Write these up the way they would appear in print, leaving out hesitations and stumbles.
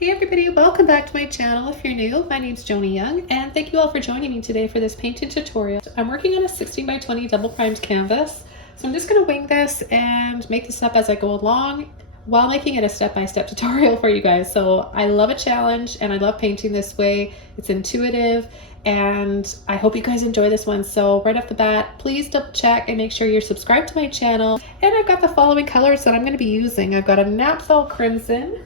Hey everybody, welcome back to my channel. If you're new, my name's Joni Young, and thank you all for joining me today for this painting tutorial. I'm working on a 16 by 20 double primed canvas, so I'm just going to wing this and make this up as I go along while making it a step-by-step tutorial for you guys. So I love a challenge and I love painting this way. It's intuitive and I hope you guys enjoy this one. So right off the bat, please double check and make sure you're subscribed to my channel. And I've got the following colors that I'm going to be using. I've got a Napthol crimson.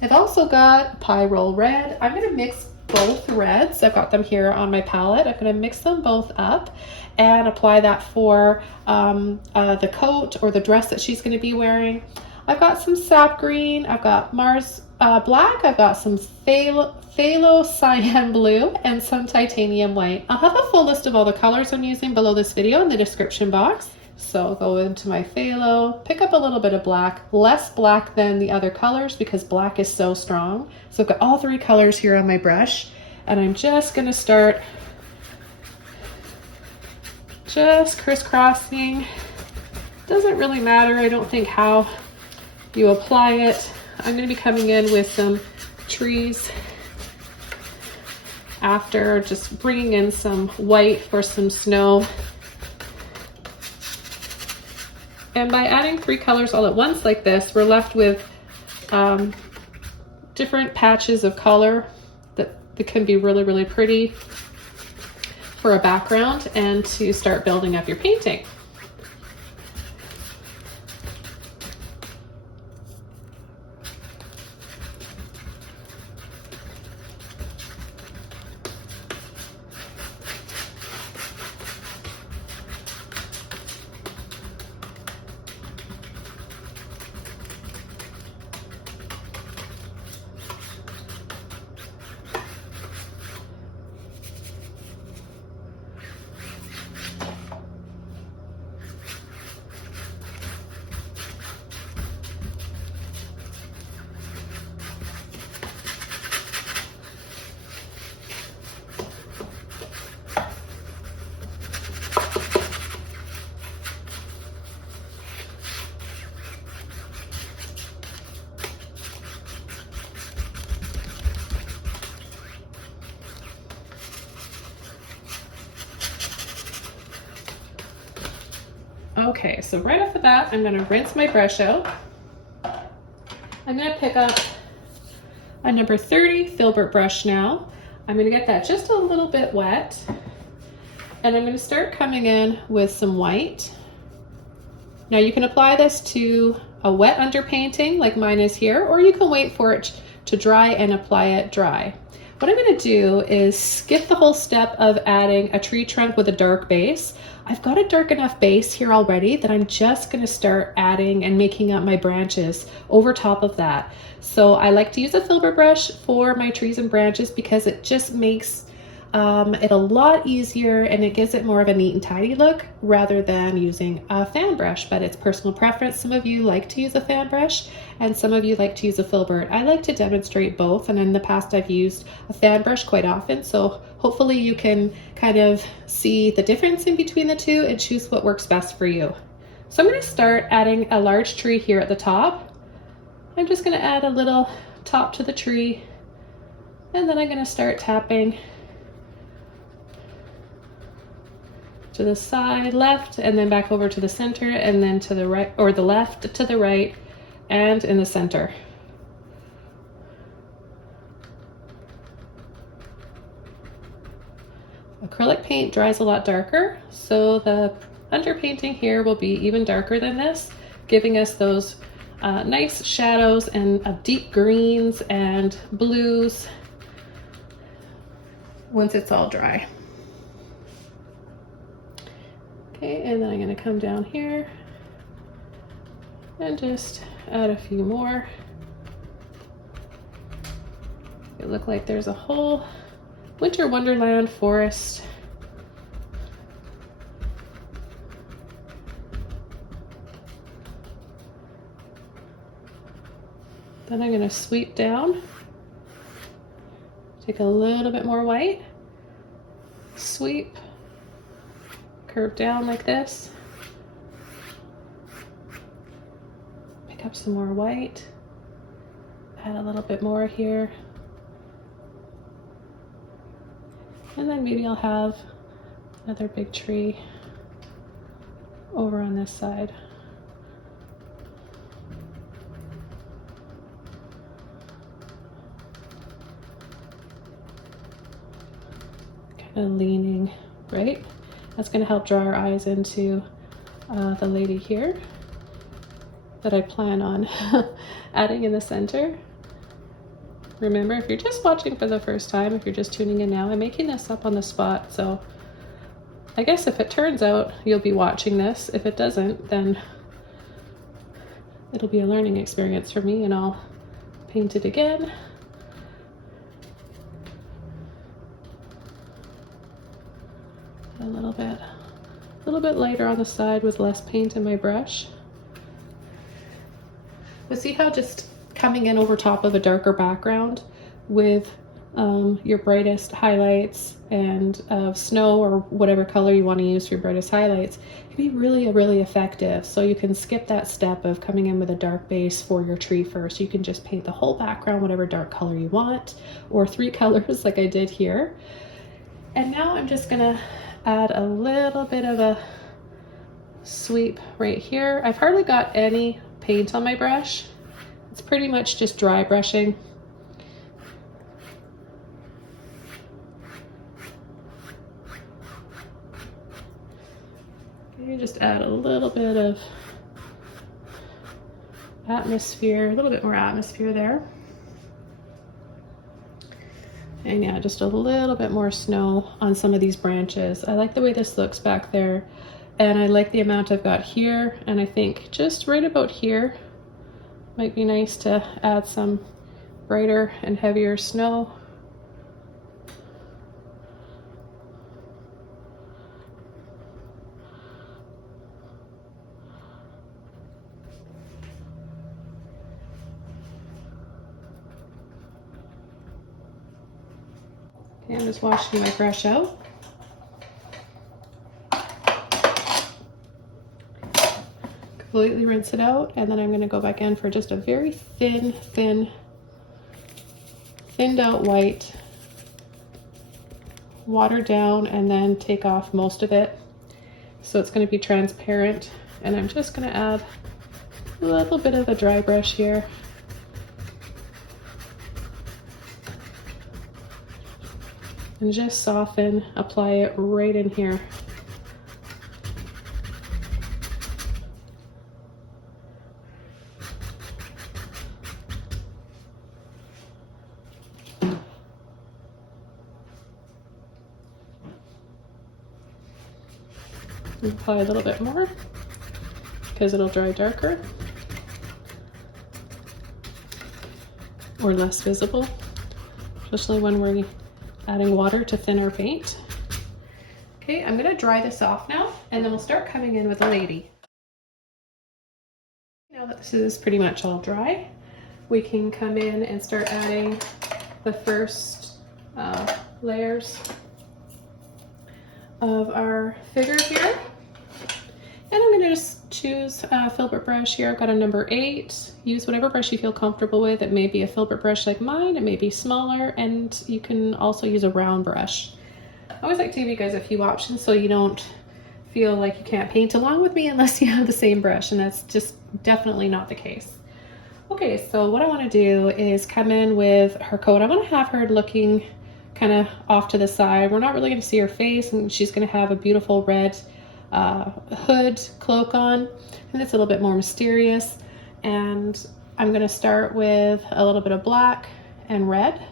I've also got Pyrol red. I'm going to mix both reds. I've got them here on my palette. I'm going to mix them both up and apply that for the coat or the dress that she's going to be wearing. I've got some sap green. I've got Mars black. I've got some phthalo cyan blue and some titanium white. I'll have a full list of all the colors I'm using below this video in the description box. So I'll go into my phthalo, pick up a little bit of black, less black than the other colors because black is so strong. So I've got all three colors here on my brush, and I'm just gonna start just crisscrossing. Doesn't really matter, I don't think, how you apply it. I'm gonna be coming in with some trees after, just bringing in some white for some snow. And by adding three colors all at once like this, we're left with different patches of color that can be really, really pretty for a background and to start building up your painting. Okay, so right off the bat, I'm gonna rinse my brush out. I'm gonna pick up a number 30 filbert brush now. I'm gonna get that just a little bit wet. And I'm gonna start coming in with some white. Now you can apply this to a wet underpainting like mine is here, or you can wait for it to dry and apply it dry. What I'm gonna do is skip the whole step of adding a tree trunk with a dark base. I've got a dark enough base here already that I'm just gonna start adding and making up my branches over top of that. So I like to use a filbert brush for my trees and branches because it just makes it a lot easier and it gives it more of a neat and tidy look rather than using a fan brush, but it's personal preference. Some of you like to use a fan brush and some of you like to use a filbert. I like to demonstrate both, and in the past I've used a fan brush quite often, so hopefully you can kind of see the difference in between the two and choose what works best for you. So I'm going to start adding a large tree here at the top. I'm just going to add a little top to the tree, and then I'm going to start tapping to the side, left, and then back over to the center, and then to the right, or the left to the right, and in the center. Acrylic paint dries a lot darker, so the underpainting here will be even darker than this, giving us those nice shadows and deep greens and blues once it's all dry. Okay, and then I'm going to come down here and just add a few more. It looks like there's a whole winter wonderland forest. Then I'm going to sweep down, take a little bit more white, sweep, curve down like this, pick up some more white, Add a little bit more here. And then maybe I'll have another big tree over on this side. Kind of leaning, right? That's going to help draw our eyes into the lady here that I plan on adding in the center. Remember, if you're just watching for the first time, if you're just tuning in now, I'm making this up on the spot, so I guess if it turns out you'll be watching this, if it doesn't, then it'll be a learning experience for me and I'll paint it again. A little bit lighter on the side with less paint in my brush. But see how just coming in over top of a darker background with your brightest highlights and snow or whatever color you want to use for your brightest highlights can be really effective. So you can skip that step of coming in with a dark base for your tree first. You can just paint the whole background whatever dark color you want, or 3 colors like I did here. And now I'm just gonna add a little bit of a sweep right here. I've hardly got any paint on my brush. It's pretty much just dry brushing. You just add a little bit of atmosphere, a little bit more atmosphere there. And yeah, just a little bit more snow on some of these branches. I like the way this looks back there, and I like the amount I've got here, and I think just right about here might be nice to add some brighter and heavier snow. Okay, I'm just washing my brush out. Completely rinse it out, and then I'm going to go back in for just a very thinned out white, water down, and then take off most of it. So it's going to be transparent, and I'm just going to add a little bit of a dry brush here. And just soften, apply it right in here. Apply a little bit more because it'll dry darker or less visible, especially when we're adding water to thin our paint. Okay, I'm gonna dry this off now, and then we'll start coming in with the lady. Now that this is pretty much all dry, we can come in and start adding the first layers of our figure here. And I'm gonna just choose a filbert brush here. I've got a number 8. Use whatever brush you feel comfortable with. It may be a filbert brush like mine, it may be smaller, and you can also use a round brush. I always like to give you guys a few options so you don't feel like you can't paint along with me unless you have the same brush, and that's just definitely not the case. Okay, so what I want to do is come in with her coat. I want to have her looking kind of off to the side. We're not really going to see her face, and she's going to have a beautiful red hood cloak on, and it's a little bit more mysterious. And I'm going to start with a little bit of black and red.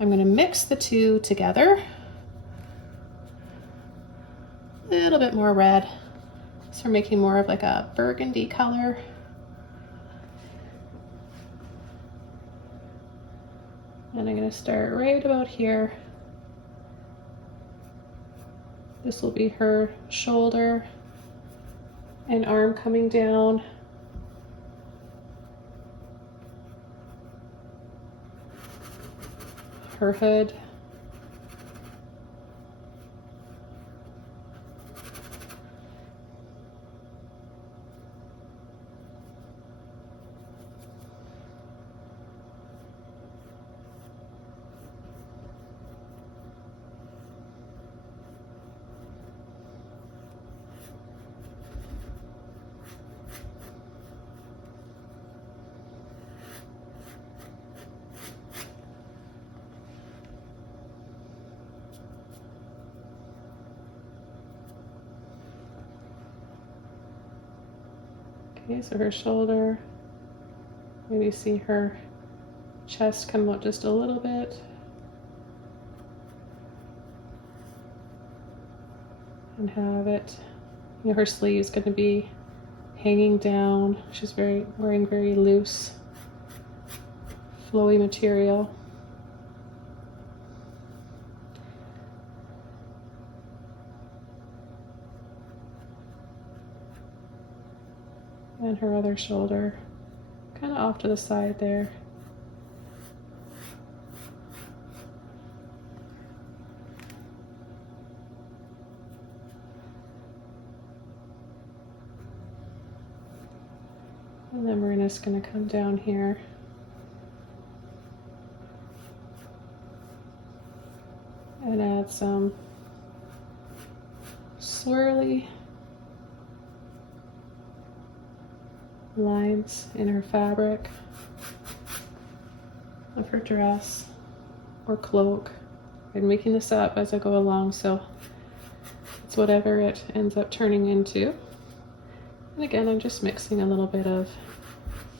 I'm going to mix the two together. A little bit more red, so we're making more of like a burgundy color. And I'm going to start right about here. This will be her shoulder and arm coming down. Her hood. Okay, so her shoulder, maybe see her chest come out just a little bit. And have it, you know, her sleeve's going to be hanging down. She's wearing very loose, flowy material. And her other shoulder, kind of off to the side there. And then we're just going to come down here and add some swirly lines in her fabric of her dress or cloak. I'm making this up as I go along, so it's whatever it ends up turning into. And again, I'm just mixing a little bit of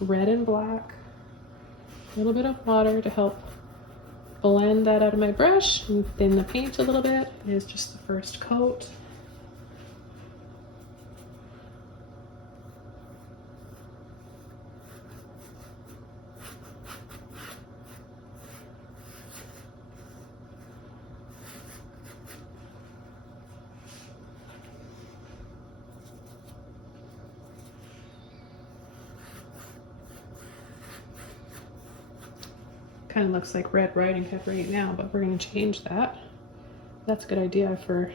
red and black, a little bit of water to help blend that out of my brush and thin the paint a little bit. It is just the first coat. Kind of looks like red riding hood right now, but we're going to change that. That's a good idea for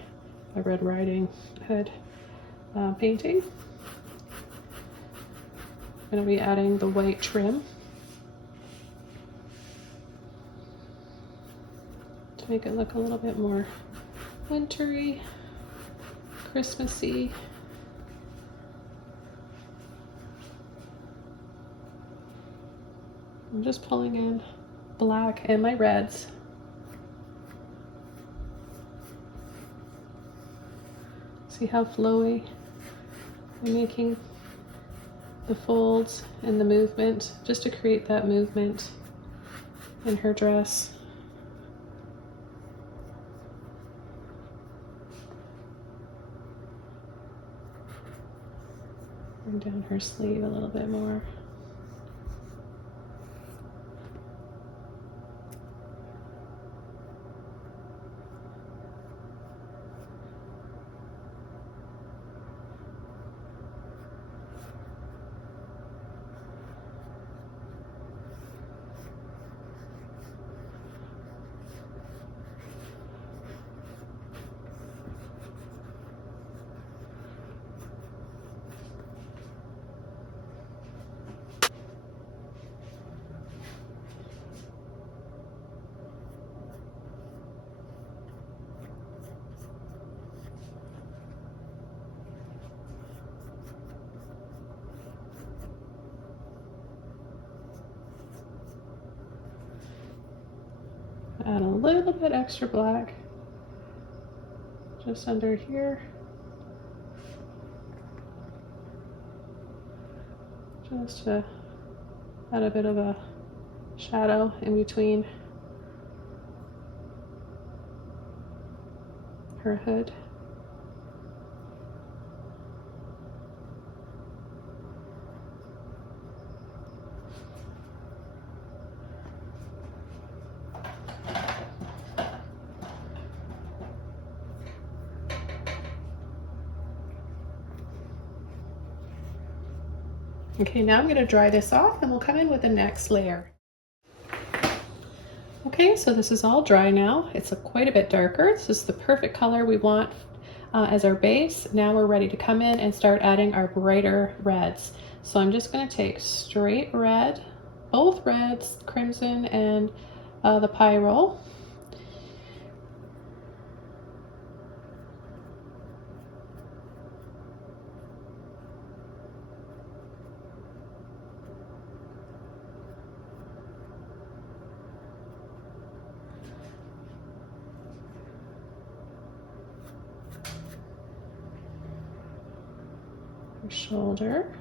a red riding hood painting. I'm going to be adding the white trim to make it look a little bit more wintry, Christmassy. I'm just pulling in black and my reds. See how flowy I'm making the folds and the movement, just to create that movement in her dress. Bring down her sleeve a little bit more. Add a little bit extra black just under here, just to add a bit of a shadow in between her hood. Okay, now I'm going to dry this off and we'll come in with the next layer. Okay, so this is all dry now. It's quite a bit darker. This is the perfect color we want as our base. Now we're ready to come in and start adding our brighter reds. So I'm just going to take straight red, both reds, crimson and the Pyrol. Shoulder.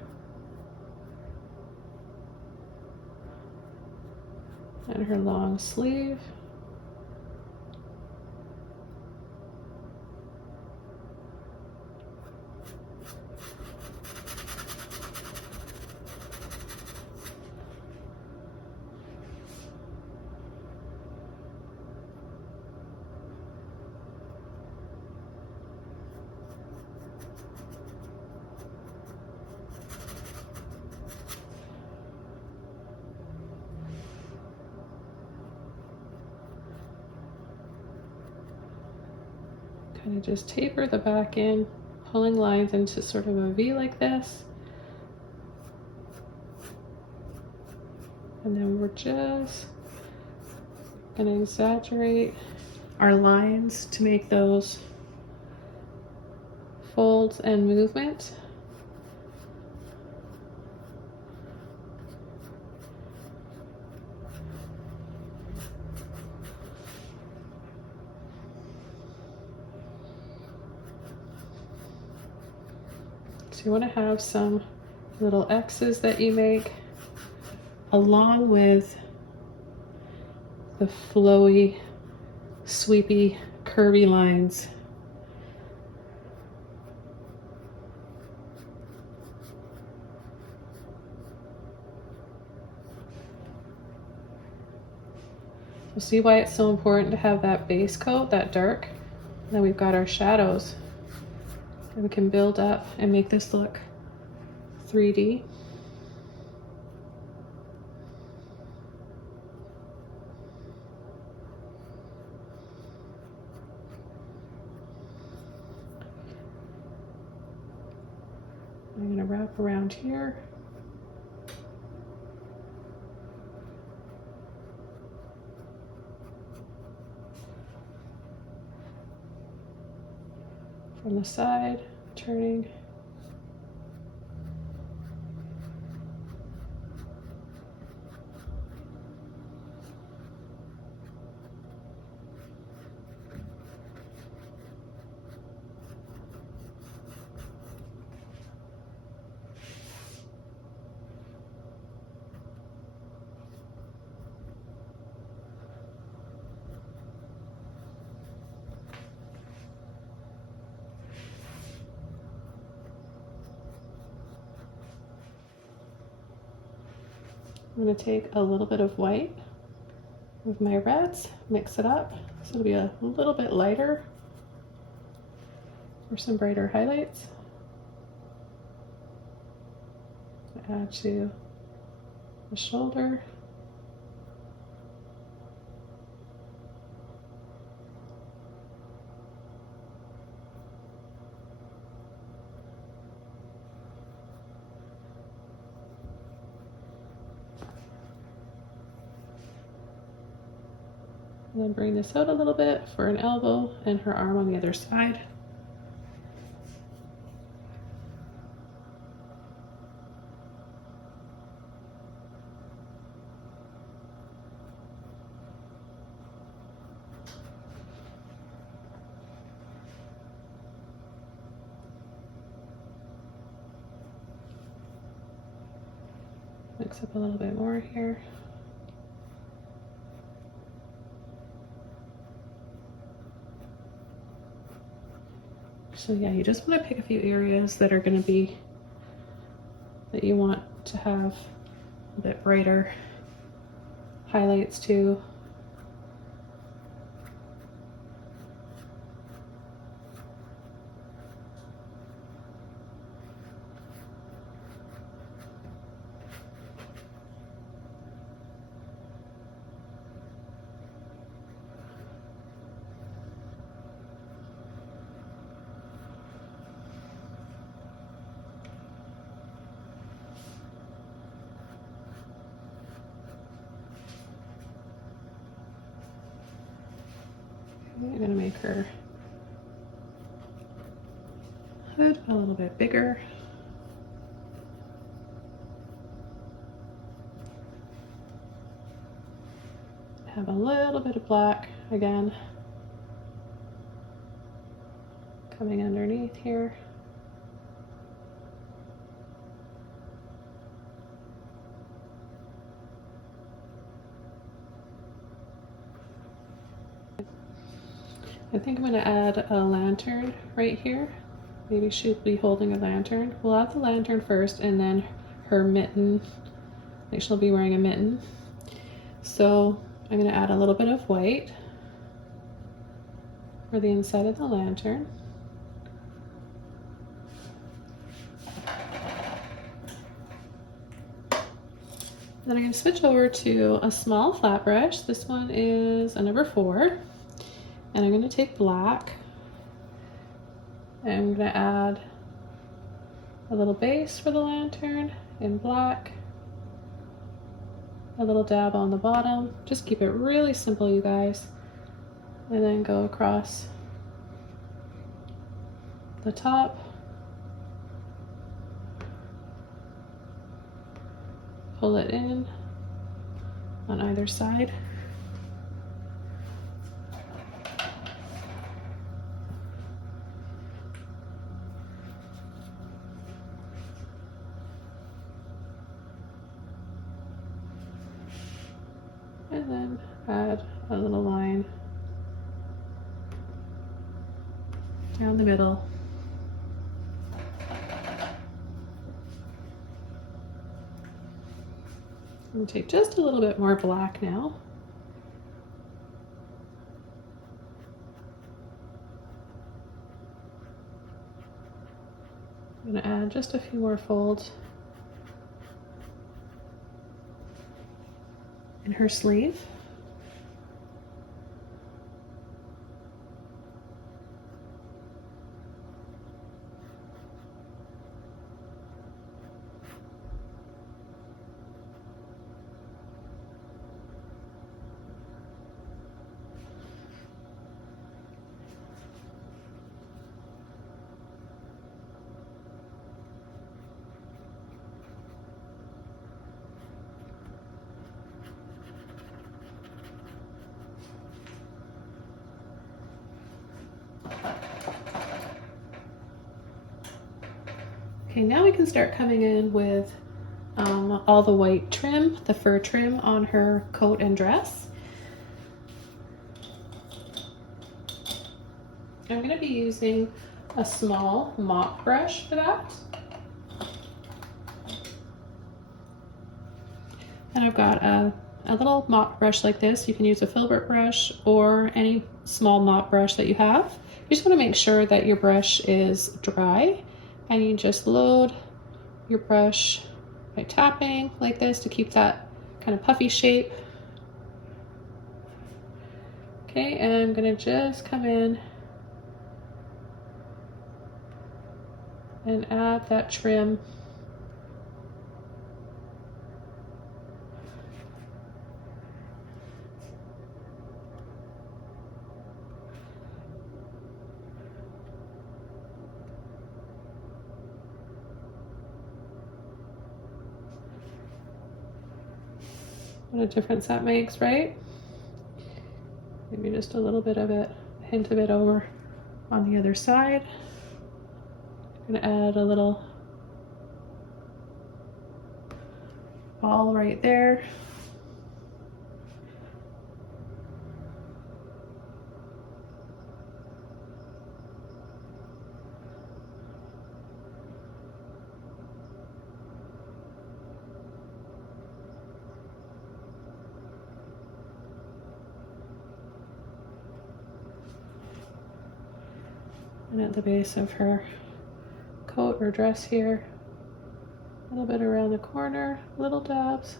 and her long sleeve. Kind of just taper the back in, pulling lines into sort of a V like this. And then we're just gonna exaggerate our lines to make those folds and movement. So you want to have some little X's that you make along with the flowy, sweepy, curvy lines. You'll see why it's so important to have that base coat, that dark. And then we've got our shadows. And we can build up and make this look 3D. I'm going to wrap around here. From the side, turning. I'm going to take a little bit of white with my reds, mix it up, so it'll be a little bit lighter for some brighter highlights. Add to the shoulder. And then bring this out a little bit for an elbow and her arm on the other side. Mix up a little bit more here. So yeah, you just want to pick a few areas that are going to be, that you want to have a bit brighter highlights to. I'm going to make her hood a little bit bigger. Have a little bit of black again coming underneath here. I think I'm going to add a lantern right here. Maybe she'll be holding a lantern. We'll add the lantern first and then her mitten. Like she'll be wearing a mitten. So I'm going to add a little bit of white for the inside of the lantern. Then I'm going to switch over to a small flat brush. This one is a number 4. And I'm going to take black. And I'm going to add a little base for the lantern in black. A little dab on the bottom. Just keep it really simple, you guys. And then go across the top. Pull it in on either side. And then add a little line down the middle. I'm going to take just a little bit more black now. I'm going to add just a few more folds in her sleeve. Okay, now we can start coming in with all the white trim, the fur trim on her coat and dress. I'm going to be using a small mop brush for that. And I've got a little mop brush like this. You can use a filbert brush or any small mop brush that you have. You just want to make sure that your brush is dry, and you just load your brush by tapping like this to keep that kind of puffy shape. Okay, and I'm going to just come in and add that trim. What a difference that makes, right? Maybe just a little bit of it, a hint of it over on the other side. I'm gonna add a little ball right there. And at the base of her coat or dress here, a little bit around the corner, little dabs.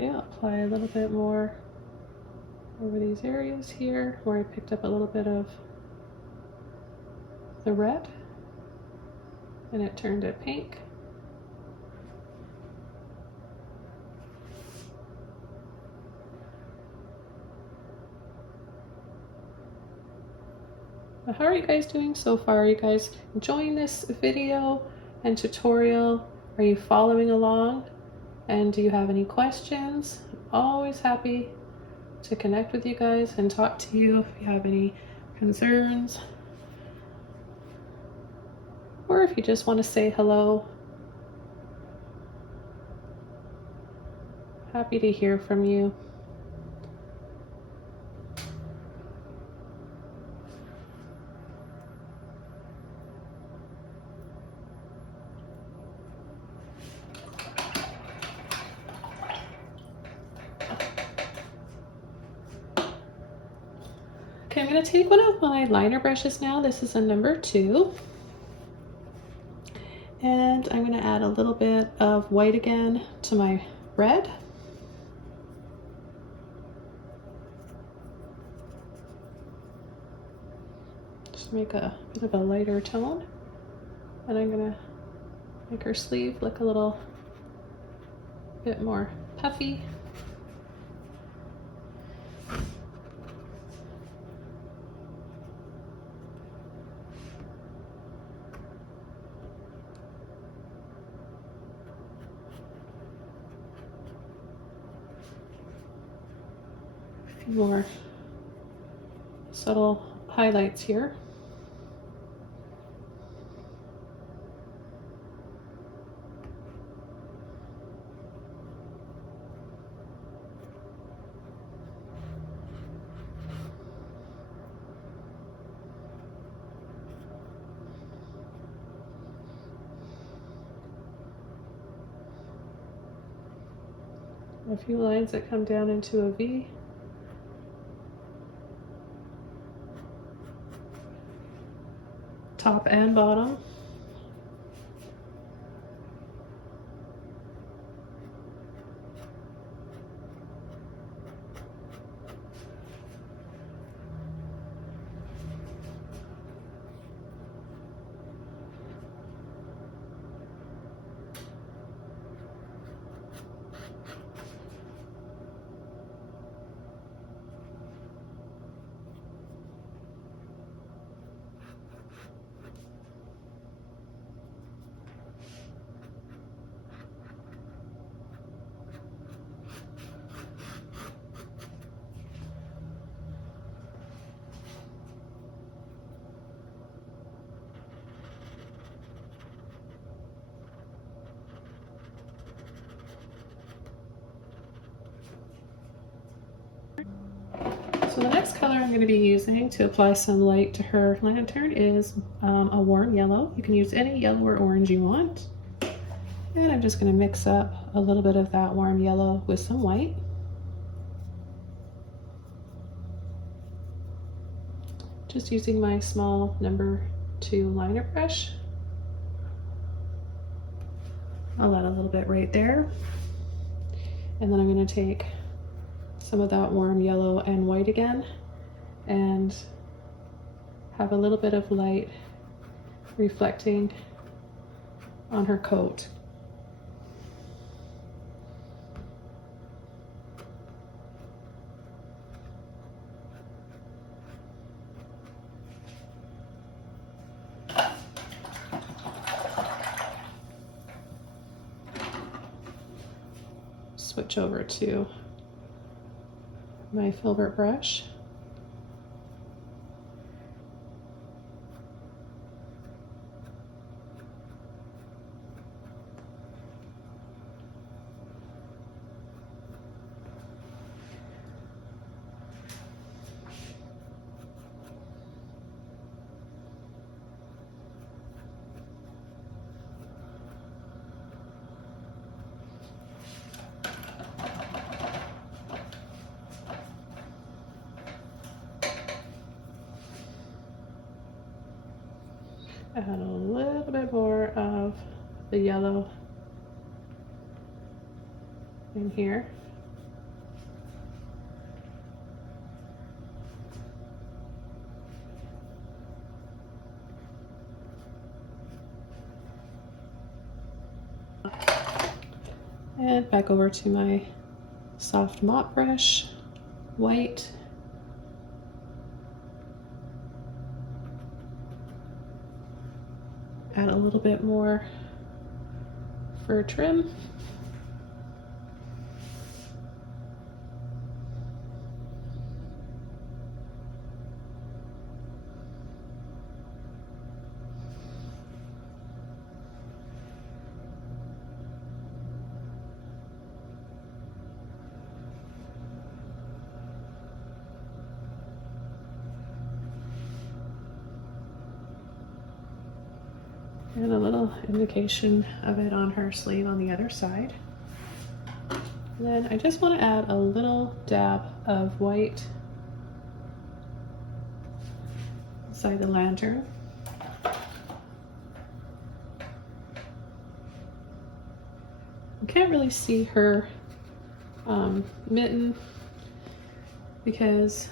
Okay, I'll apply a little bit more over these areas here where I picked up a little bit of the red and it turned it pink. But how are you guys doing so far? Are you guys enjoying this video and tutorial? Are you following along? And do you have any questions? I'm always happy to connect with you guys and talk to you if you have any concerns. Or if you just want to say hello. Happy to hear from you. Okay, I'm going to take one of my liner brushes now. This is a number 2. And I'm going to add a little bit of white again to my red. Just make a bit of a lighter tone. And I'm going to make her sleeve look a little bit more puffy. More subtle highlights here. A few lines that come down into a V. Top and bottom. So the next color I'm going to be using to apply some light to her lantern is a warm yellow. You can use any yellow or orange you want. And I'm just going to mix up a little bit of that warm yellow with some white. Just using my small number 2 liner brush. I'll add a little bit right there. And then I'm going to take some of that warm yellow and white again and have a little bit of light reflecting on her coat. Switch over to my filbert brush. Add a little bit more of the yellow in here. And back over to my soft mop brush, white. Add a little bit more fur trim. And a little indication of it on her sleeve on the other side. And then I just want to add a little dab of white inside the lantern. You can't really see her mitten because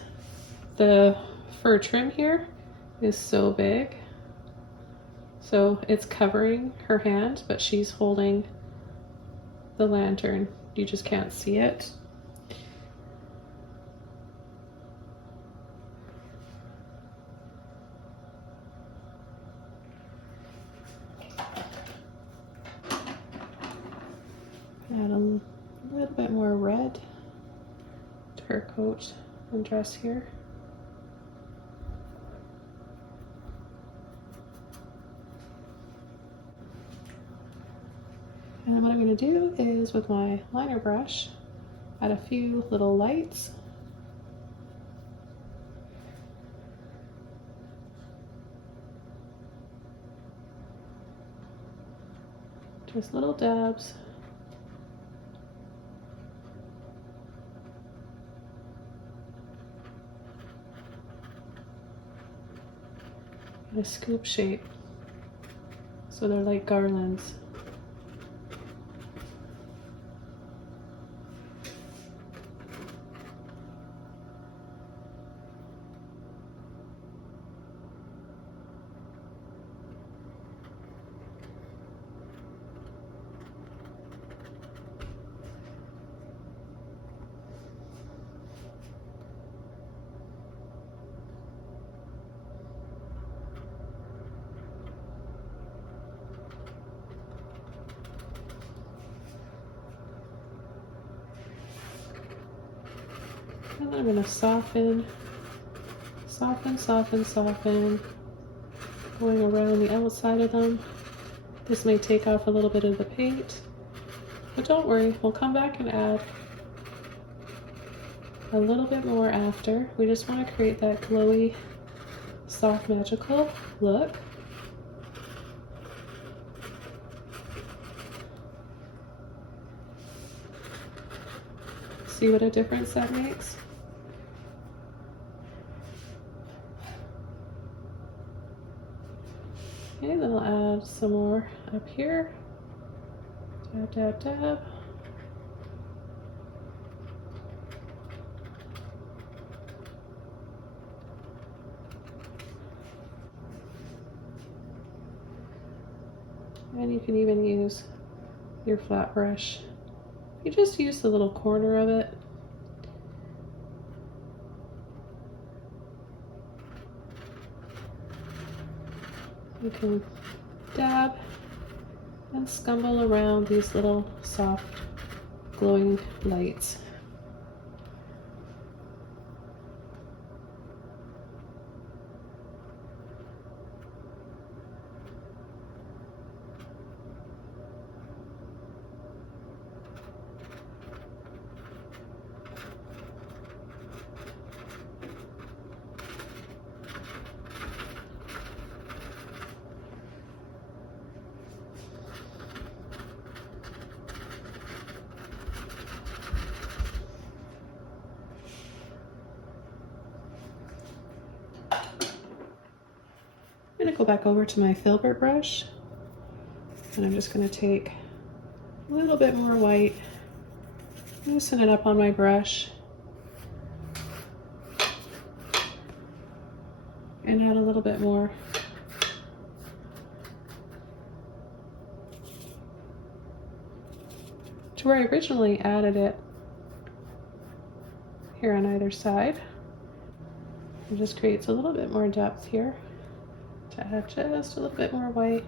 the fur trim here is so big. So it's covering her hand, but she's holding the lantern. You just can't see it. Add a little bit more red to her coat and dress here. And what I'm going to do is with my liner brush, add a few little lights. Just little dabs. In a scoop shape. So they're like garlands. And I'm going to soften, going around the outside of them. This may take off a little bit of the paint, but don't worry, we'll come back and add a little bit more after. We just want to create that glowy, soft, magical look. See what a difference that makes? Okay, then I'll add some more up here. Dab, dab, dab. And you can even use your flat brush. You just use the little corner of it. You can dab and scumble around these little soft glowing lights. I'm going to go back over to my filbert brush, and I'm just going to take a little bit more white, loosen it up on my brush, and add a little bit more. to where I originally added it here on either side. It just creates a little bit more depth here to add just a little bit more white.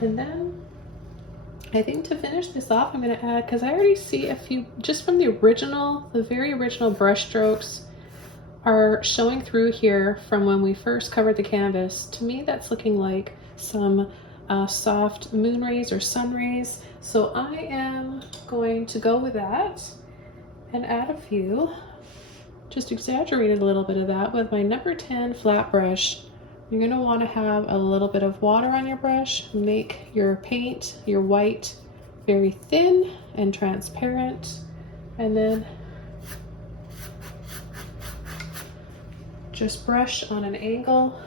And then I think to finish this off, I'm going to add, because I already see a few, just from the very original brush strokes are showing through here from when we first covered the canvas. To me, that's looking like some soft moon rays or sun rays. So I am going to go with that and add a few, just exaggerated a little bit of that with my number 10 flat brush. You're going to want to have a little bit of water on your brush. Make your paint, your white, very thin and transparent. And then just brush on an angle.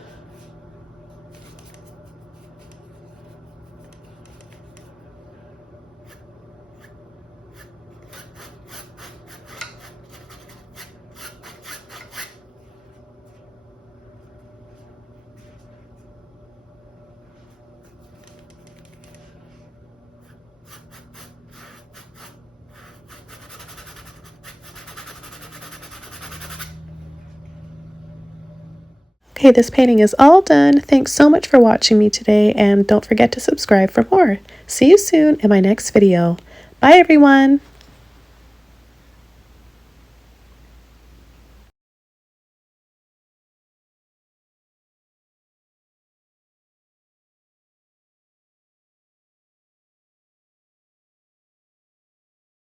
Okay, this painting is all done. Thanks so much for watching me today, and don't forget to subscribe for more. See you soon in my next video. Bye, everyone.